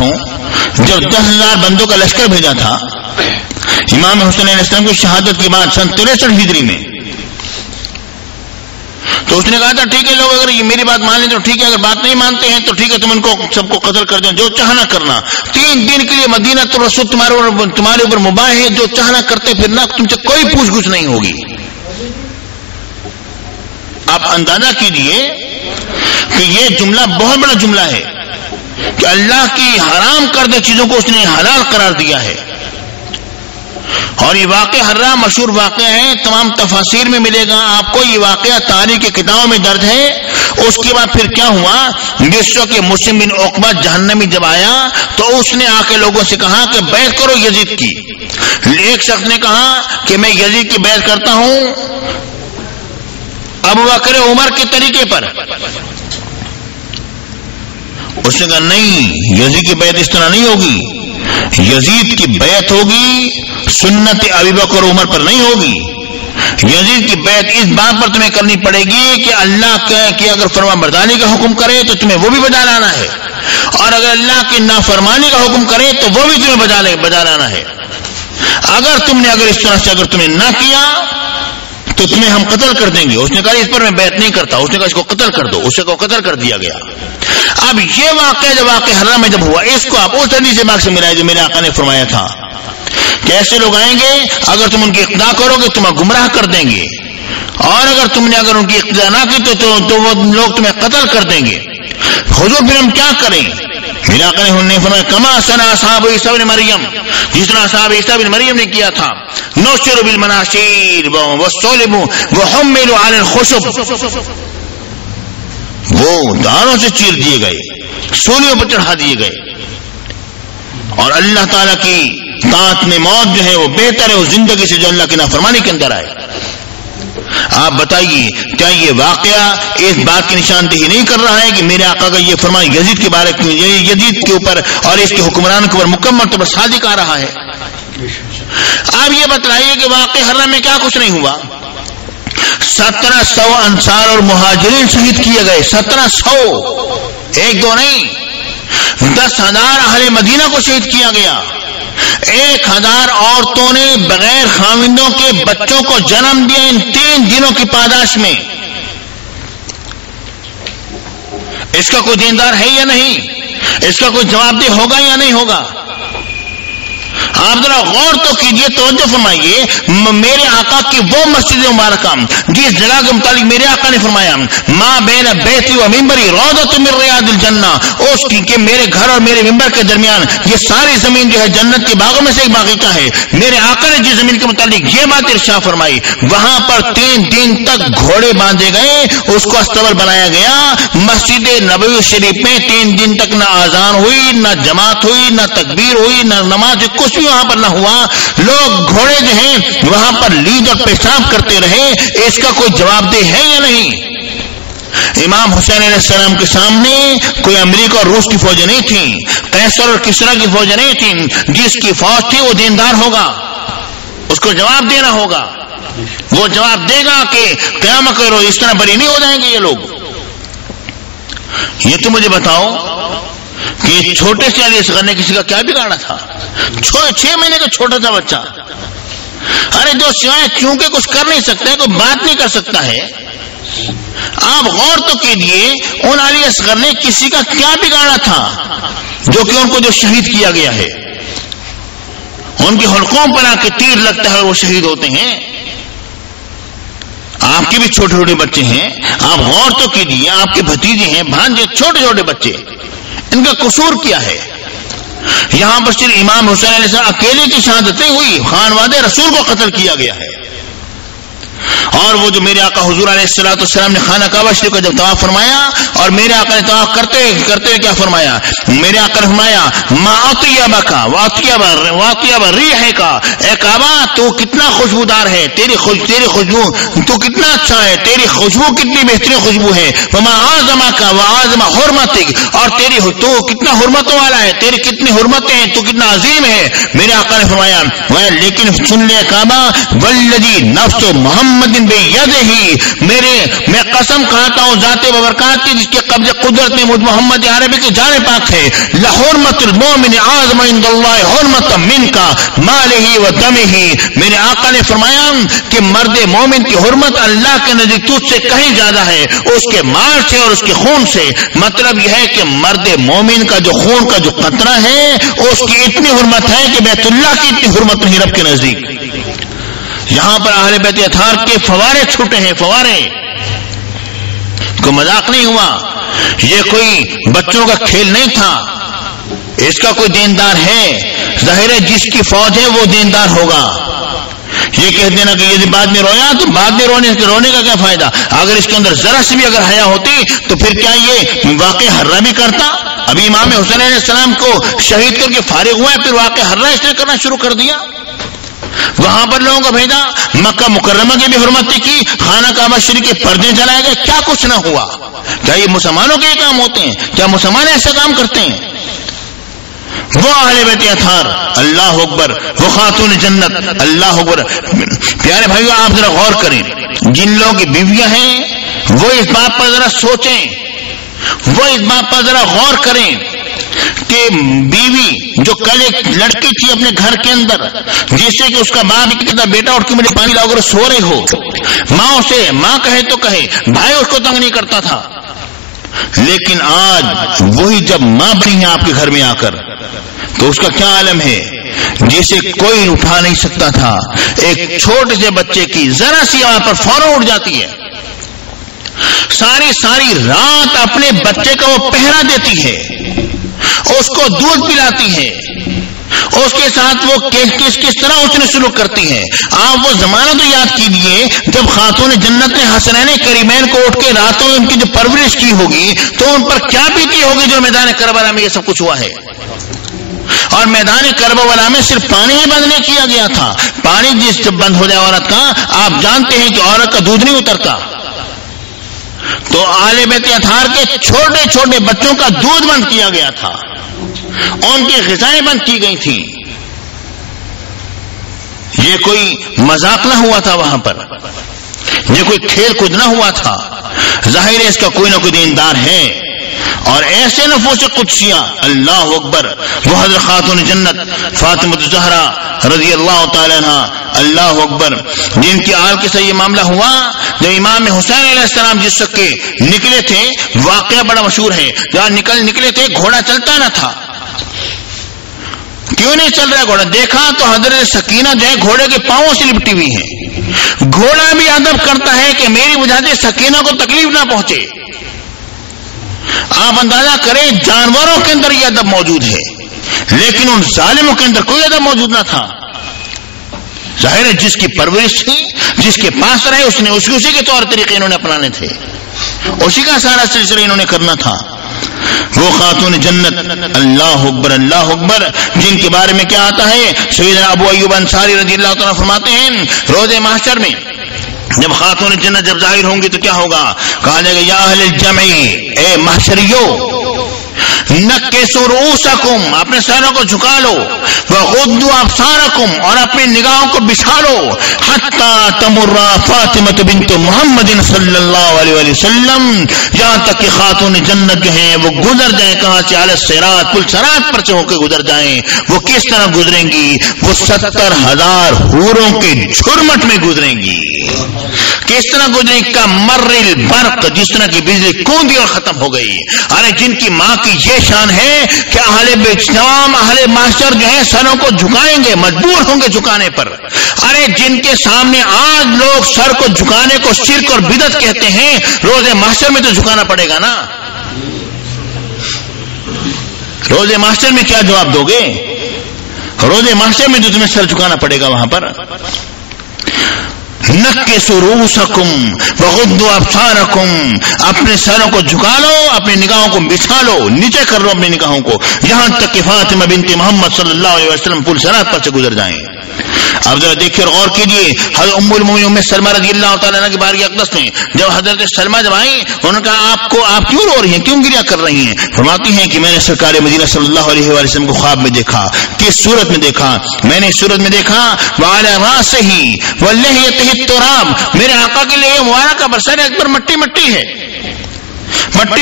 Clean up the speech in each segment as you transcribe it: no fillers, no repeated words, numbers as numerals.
ہوں جب 10,000 بندوں کا لشکر بھیجا تھا امام حسین علیہ السلام کی شہادت کے بعد سن 63 ہجری میں، تو اس نے کہا تھا ٹھیک ہے لوگ اگر یہ میری بات مان لیں تو ٹھیک ہے، اگر بات نہیں مانتے ہیں تو ٹھیک ہے، تم ان کو سب کو قتل کر دیں، جو چاہنا کرنا۔ 3 دن کے لیے مدینہ تو رسول تمہارے اوپر مباح ہے، جو چاہنا کرتے پھرنا، تم سے کوئی پوچھ گچھ نہیں ہوگی۔ آپ اندازہ کیجئے کہ یہ جملہ بہت بڑا جملہ ہے کہ اللہ کی حرام کردہ چیزوں کو اس نے حلال قرار دیا ہے، اور یہ واقعہ حرام مشہور واقعہ ہے، تمام تفاسیر میں ملے گا آپ کو، یہ واقعہ تاریخ کی کتابوں میں درج ہے۔ اس کے بعد پھر کیا ہوا، جس وقت کہ مسلم بن عقبہ جہنمی جب آیا تو اس نے آ کے لوگوں سے کہا کہ بیعت کرو یزید کی۔ ایک شخص نے کہا کہ میں یزید کی بیعت کرتا ہوں ابو بکر عمر کے طریقے پر، اس نے کہا نہیں، یزید کی بیعت اس طرح نہیں ہوگی، یزید کی بیعت ہوگی سنت ابو بکر عمر پر نہیں ہوگی، یزید کی بیعت اس بات پر تمہیں کرنی پڑے گی کہ اللہ کہ اگر فرما برداری کا حکم کرے تو تمہیں وہ بھی بجا لانا ہے، اور اگر اللہ کی نافرمانی کا حکم کرے تو وہ بھی تمہیں بجا لانا ہے۔ اگر تم نے اس طرح سے اگر تمہیں نہ کیا تو تمہیں ہم قتل کر دیں گے۔ اس نے کہا اس پر میں بیعت نہیں کرتا، اس نے کہا اس کو قتل کر دو، اسے کو قتل کر دیا گیا۔ اب یہ واقعہ جب واقعہ حرام میں جب ہوا، اس کو آپ اس حدیث پاک سے ملائے جو میرے آقا نے فرمایا تھا کہ ایسے لوگ آئیں گے اگر تم ان کی اقتدا کرو گے تمہیں گمراہ کر دیں گے، اور اگر تم نے ان کی اقتدا نہ کی تو وہ لوگ تمہیں قتل کر دیں گے۔ حضور پھر ہم کیا کریں؟ میرے آقا نے فرمایا کما صنع اصحاب عیسی بن مریم، جس طرح اصحاب عیسی بن مریم نے کیا تھا، نوشر بالمناشیر والصلب وحملوا علی الخشب، وہ داروں سے چیر دیے گئے، سولیوں پر چڑھا دیے گئے، اور اللہ تعالیٰ کی طاعت میں موت جو ہے وہ بہتر ہے اس زندگی سے جو اللہ کی نافرمانی کے اندر آئے۔ آپ بتائیے کیا یہ واقعہ اس بات کی نشاندہی نہیں کر رہا ہے کہ میرے آقا کا یہ فرمان یزید کے بارے یزید کے اوپر اور اس کے حکمرانوں کے اوپر مکمل طور پر صادق آ رہا ہے؟ آپ یہ بتائیے کہ واقع حرم میں کیا کچھ نہیں ہوا؟ 1700 انصار اور مہاجرین شہید کیے گئے، 1700، ایک دو نہیں، 10,000 اہل مدینہ کو شہید کیا گیا، 1,000 عورتوں نے بغیر خاوندوں کے بچوں کو جنم دیا ان 3 دنوں کی پاداش میں۔ اس کا کوئی دیندار ہے یا نہیں؟ اس کا کوئی جواب دہ ہوگا یا نہیں ہوگا؟ آپ ذرا غور تو کیجئے، توجہ فرمائیے، میرے آقا کی وہ مسجد مبارکہ جس جگہ کے متعلق میرے آقا نے فرمایا ما بین بیتی و ممبری روضۃ من ریاض الجنہ، اس کی میرے گھر اور میرے ممبر کے درمیان یہ ساری زمین جو ہے جنت کے باغوں میں سے ایک باغیچہ ہے۔ میرے آقا نے جس زمین کے متعلق یہ بات ارشاد فرمائی، وہاں پر 3 دن تک گھوڑے باندھے گئے، اس کو استبل بنایا گیا۔ مسجد نبوی شریف میں 3 دن تک نہ آذان ہوئی، نہ جماعت ہوئی، نہ تکبیر ہوئی، نہ نماز، کچھ بھی وہاں پر نہ ہوا۔ لوگ گھوڑے جو ہیں وہاں پر لید اور پیشاب کرتے رہے، اس کا کوئی جواب دہ ہے یا نہیں؟ امام حسین علیہ السلام کے سامنے کوئی امریکہ اور روس کی فوجیں نہیں تھیں، قیصر اور کسریٰ کی فوجیں نہیں تھیں، جس کی فوج تھی وہ دیندار ہوگا، اس کو جواب دینا ہوگا، وہ جواب دے گا کہ قیامت کے روز اس طرح بری نہیں ہو جائیں گے یہ لوگ۔ یہ تو مجھے بتاؤ کہ چھوٹے سے علی اصغر نے کسی کا کیا بگاڑا تھا؟ 6 مہینے کا چھوٹا سا بچہ، ارے جو سوائے چونکہ کچھ کر نہیں سکتا ہے، کوئی بات نہیں کر سکتا ہے۔ آپ غور تو کیجئے ان علی اصغر نے کسی کا کیا بگاڑا تھا جو کہ ان کو جو شہید کیا گیا ہے، ان کے حلقوں پر آ کے تیر لگتا ہے اور وہ شہید ہوتے ہیں۔ آپ کے بھی چھوٹے چھوٹے بچے ہیں، آپ غور تو کیجئے، آپ کے بھتیجے ہیں، بھانجے، چھوٹے چھوٹے بچے، ان کا قصور کیا ہے؟ یہاں پر صرف امام حسین علیہ السلام اکیلے کی شہادت نہیں ہوئی، خانواد رسول کو قتل کیا گیا ہے۔ اور وہ جو میرے آقا حضور علیہ السلام نے خانہ کعبہ شریف کا جب طواف فرمایا، اور میرے آقا نے طواف کرتے ہوئے کیا فرمایا؟ میرے آقا نے فرمایا ما اطیبک واطیب ریحک، اے کعبہ تو کتنا خوشبودار ہے، تیری خوشبو تو کتنا اچھا ہے، تیری خوشبو کتنی بہترین خوشبو ہے، وما اعظمک واعظم حرمتک، اور تیری تو کتنا حرمتوں والا ہے، تیری کتنی حرمتیں ہیں، تو کتنا عظیم ہے۔ میرے آقا نے فرمایا لیکن سن لے کعبہ والذی نفس محمد محمد بیدہی، میں قسم کھاتا ہوں ذات ببرکات کی جس کے قبض قدرت میں مجھ محمد عربی کی جان پاک ہے، لحرمت المومن اعظم عند اللہ حرمت منک مالہ و دمہ، میرے آقا نے فرمایا کہ مرد مومن کی حرمت اللہ کے نزدیک تجھ سے کہیں زیادہ ہے اس کے مال سے اور اس کے خون سے۔ مطلب یہ ہے کہ مرد مومن کا جو خون کا جو قطرہ ہے اس کی اتنی حرمت ہے کہ بیت اللہ کی اتنی حرمت نہیں رب کے نزدیک۔ یہاں پر اہل بیت اطہار کے فوارے چھوٹے ہیں، فوارے، کوئی مذاق نہیں ہوا، یہ کوئی بچوں کا کھیل نہیں تھا، اس کا کوئی دیندار ہے، ظاہر ہے جس کی فوج ہے وہ دیندار ہوگا۔ یہ کہہ دینا کہ یہ بعد میں رویا تو بعد میں رونے کا کیا فائدہ؟ اگر اس کے اندر ذرا سی بھی اگر حیا ہوتی تو پھر کیا یہ واقع حرہ بھی کرتا؟ ابھی امام حسین علیہ السلام کو شہید کر کے فارغ ہوا ہے، پھر واقع حرہ اس نے کرنا شروع کر دیا، وہاں پر لوگوں کو بھیجا، مکہ مکرمہ کی بھی حرمت کی، خانہ کعبہ شریف کے پردے جلائے گئے، کیا کچھ نہ ہوا۔ کیا یہ مسلمانوں کے یہ کام ہوتے ہیں؟ کیا مسلمان ایسا کام کرتے ہیں؟ وہ اہل بیت اطہار، اللہ اکبر، وہ خاتون جنت، اللہ اکبر۔ پیارے بھائیو آپ ذرا غور کریں، جن لوگوں کی بیویاں ہیں وہ اس بات پر ذرا سوچیں، وہ اس بات پر ذرا غور کریں کہ بیوی جو کل ایک لڑکی تھی اپنے گھر کے اندر، جس سے کہ اس کا باپ کہتا بیٹا اٹھ کے مجھے پانی لاؤ، اگر سو رہے ہو، ماں اسے ماں کہے تو کہے، بھائی اس کو تنگ نہیں کرتا تھا، لیکن آج وہی جب ماں بنی ہے آپ کے گھر میں آ کر تو اس کا کیا عالم ہے، جسے کوئی اٹھا نہیں سکتا تھا، ایک چھوٹے سے بچے کی ذرا سی آواز پر فوراً اٹھ جاتی ہے، ساری رات اپنے بچے کا وہ پہرا دیتی ہے، اس کو دودھ پلاتی ہے، اس کے ساتھ وہ کس طرح اس نے سلوک کرتی ہے۔ آپ وہ زمانہ تو یاد کیجیے جب خاتون جنت نے حسنین کریمین کو اٹھ کے راتوں میں ان کی جو پرورش کی ہوگی تو ان پر کیا بیتی ہوگی جو میدان کربلا میں یہ سب کچھ ہوا ہے۔ اور میدان کربلا میں صرف پانی ہی بند نہیں کیا گیا تھا، پانی جس جب بند ہو جائے عورت کا، آپ جانتے ہیں کہ عورت کا دودھ نہیں اترتا، تو اہل بیت اطہار کے چھوٹے چھوٹے بچوں کا دودھ بند کیا گیا تھا، ان کی غذائیں بند کی گئی تھی۔ یہ کوئی مذاق نہ ہوا تھا وہاں پر، یہ کوئی کھیل کود نہ ہوا تھا، ظاہر ہے اس کا کوئی نہ کوئی دیندار ہے۔ اور ایسے نفوس قدسیہ، اللہ اکبر، وہ حضرت خاتون جنت فاطمہ الزہرا رضی اللہ تعالی عنہ، اللہ اکبر، جن کی آل کے صحیح معاملہ ہوا جب امام حسین علیہ السلام جس وقت کے نکلے تھے، واقعہ بڑا مشہور ہے، جہاں نکلے تھے گھوڑا چلتا نہ تھا، کیوں نہیں چل رہا گھوڑا؟ دیکھا تو حضرت سکینہ جو ہے گھوڑے کے پاؤں سے لپٹی ہوئی ہے، گھوڑا بھی ادب کرتا ہے کہ میری وجہ سے سکینہ کو تکلیف نہ پہنچے۔ آپ اندازہ کریں جانوروں کے اندر یہ ادب موجود ہے، لیکن ان ظالموں کے اندر کوئی ادب موجود نہ تھا۔ ظاہر ہے جس کی پرورش تھی، جس کے پاس رہے، اس نے اسی کے طور طریقے انہوں نے اپنانے تھے، اسی کا سارا سلسلہ انہوں نے کرنا تھا۔ وہ خاتون جنت، اللہ اکبر اللہ اکبر، جن کے بارے میں کیا آتا ہے، سیدنا ابو ایوب انصاری رضی اللہ تعالیٰ فرماتے ہیں روز محشر میں جب خاتون جنت جب ظاہر ہوں گی تو کیا ہوگا؟ کہا جائے گا یا اہل الجمع، اے محشریو، نکسوا رؤوسکم، اپنے سروں کو جھکا لو، وغضوا ابصارکم، اور اپنی نگاہوں کو بچھا لو، حتی تمر فاطمہ بنت محمد صلی اللہ علیہ وسلم، یہاں تک کہ خاتون جنت جو ہیں وہ گزر جائیں کہاں سے؟ علی الصراط، پل صراط پر سے ہو کے گزر جائیں۔ وہ کس طرح گزریں گی؟ وہ 70,000 حوروں کے جھرمٹ میں گزریں گی۔ کس طرح گزریں؟ کا مر البرق، جس طرح کی بجلی کوندی اور ختم ہو گئی۔ ارے جن کی ماں کی یہ شان ہے کہ تمام اہل محشر جو ہے سروں کو جھکائیں گے، مجبور ہوں گے جھکانے پر۔ ارے جن کے سامنے آج لوگ سر کو جھکانے کو شرک اور بدعت کہتے ہیں، روز محشر میں تو جھکانا پڑے گا نا۔ روز محشر میں کیا جواب دو گے؟ روز محشر میں تو تمہیں سر جھکانا پڑے گا وہاں پر۔ نکسوا رؤوسکم وغضوا ابصارکم، اپنے سروں کو جھکا لو، اپنی نگاہوں کو بچھا لو، نیچے کر لو اپنی نگاہوں کو، یہاں تک کہ فاطمہ بنت محمد صلی اللہ علیہ وسلم پل صراط پر سے گزر جائیں۔ اب ذرا دیکھیے اور غور کیجیے، حضرت ام المومنین ام سلمہ رضی اللہ تعالیٰ عنہ کی بارگاہ اقدس میں جب حضرت سلمہ جب آئیں، انہوں نے کہا آپ کیوں رو رہی ہیں، کیوں گریہ کر رہی ہیں؟ فرماتی ہیں کہ میں نے سرکار مدینہ صلی اللہ علیہ وآلہ وسلم کو خواب میں دیکھا۔ کس صورت میں دیکھا؟ میں نے صورت میں دیکھا وعلی راسہ ولحیتہ التراب، میرے آقا کے لیے مبارک کا برسر اکبر مٹی ہے،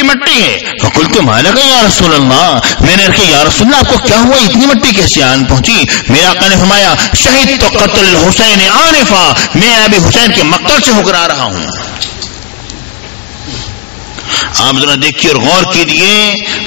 مٹی ہے۔ فقلت ما لک یا رسول اللہ، میں نے کہا یا رسول اللہ آپ کو کیا ہوا، اتنی مٹی کیسے آن پہنچی؟ میرے آقا نے فرمایا شہید تو قتل الحسین آنفا، میں ابھی حسین کے مقتل سے ہو کر آ رہا ہوں۔ آپ ذرا دیکھیے اور غور کیجیے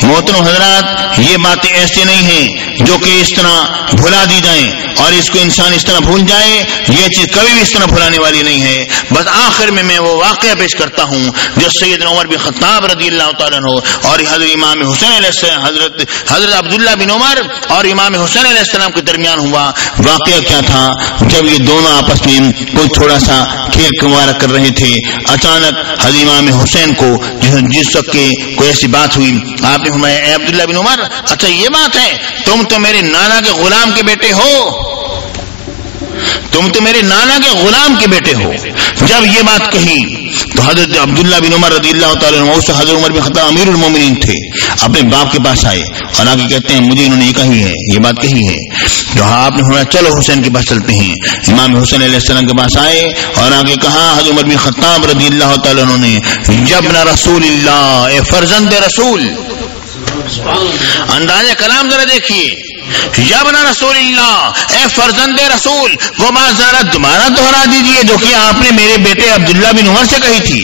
محترم حضرات، یہ باتیں ایسی نہیں ہیں جو کہ اس طرح بھلا دی جائیں اور اس کو انسان اس طرح بھول جائے، یہ چیز کبھی بھی اس طرح بھلانے والی نہیں ہے۔ بس آخر میں وہ واقعہ پیش کرتا ہوں جو سیدنا عمر بن خطاب رضی اللہ تعالیٰ عنہ اور حضرت امام حسین علیہ السلام، حضرت عبداللہ بن عمر اور امام حسین علیہ السلام کے درمیان ہوا۔ واقعہ کیا تھا؟ جب یہ دونوں آپس میں کوئی تھوڑا سا کھیل کنوارا کر رہے تھے، اچانک حضرت امام حسین کو جس وقت کوئی ایسی بات ہوئی، آپ نے فرمایا اے عبداللہ بن عمر، اچھا یہ بات ہے تم تو میرے نانا کے غلام کے بیٹے ہو، تم تو میرے نانا کے غلام کے بیٹے ہو۔ جب یہ بات کہی تو حضرت عبداللہ بن عمر رضی اللہ تعالیٰ عنہ، اس حضرت عمر بن خطاب امیر المومنین تھے، اپنے باپ کے پاس آئے اور آگے کہتے ہیں مجھے انہوں نے یہ کہی ہے، یہ بات کہی ہے۔ تو آپ نے فرمایا چلو حسین کے پاس چلتے ہیں۔ امام حسین علیہ السلام کے پاس آئے اور آگے کہا حضرت عمر بن خطاب رضی اللہ تعالیٰ عنہ نے یبن رسول اللہ، اے فرزند رسول، انداز کلام ذرا دیکھیے، یبن رسول اللہ، اے فرزند رسول، وہ بات ذرا دوبارہ دہرا دیجئے جو کہ آپ نے میرے بیٹے عبداللہ بن عمر سے کہی تھی۔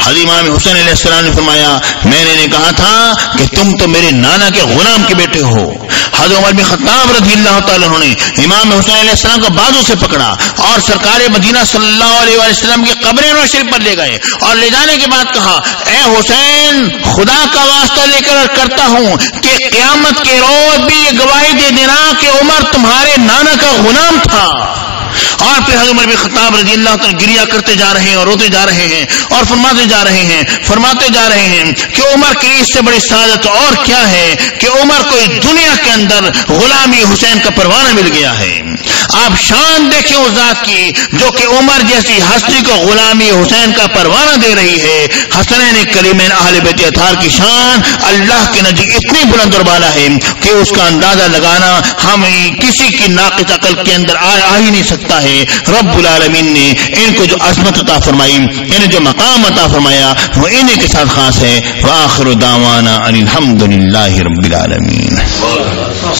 حضرت امام حسین علیہ السلام نے فرمایا میں نے کہا تھا کہ تم تو میرے نانا کے غلام کے بیٹے ہو۔ حضرت عمر بن خطاب رضی اللہ تعالیٰ عنہ نے امام حسین علیہ السلام کو بازو سے پکڑا اور سرکار مدینہ صلی اللہ علیہ وسلم کی قبر انور شریف پر لے گئے اور لے جانے کے بعد کہا اے حسین، خدا کا واسطہ لے کر کرتا ہوں کہ قیامت کے روز بھی یہ گواہی دے دینا کہ عمر تمہارے نانا کا غلام تھا۔ اور پھر حضرت عمر بن خطاب رضی اللہ تعالیٰ گریہ کرتے جا رہے ہیں اور روتے جا رہے ہیں اور فرماتے جا رہے ہیں کہ عمر کی اس سے بڑی سعادت اور کیا ہے کہ عمر کو اس دنیا کے اندر غلامی حسین کا پروانہ مل گیا ہے۔ آپ شان دیکھیں اس ذات کی جو کہ عمر جیسی ہستی کو غلامی حسین کا پروانہ دے رہی ہے۔ حسنین کریمین اہل بیت اطہار کی شان اللہ کے نزدیک اتنی بلند اور بالا ہے کہ اس کا اندازہ لگانا ہم کسی کی ناقص عقل کے اندر آ ہی نہیں سکتا ہے۔ رب العالمین نے ان کو جو عظمت عطا فرمائی، انہیں جو مقام عطا فرمایا، وہ انہیں کے ساتھ خاص ہے۔ وآخر دعوانا ان الحمد للہ رب العالمین۔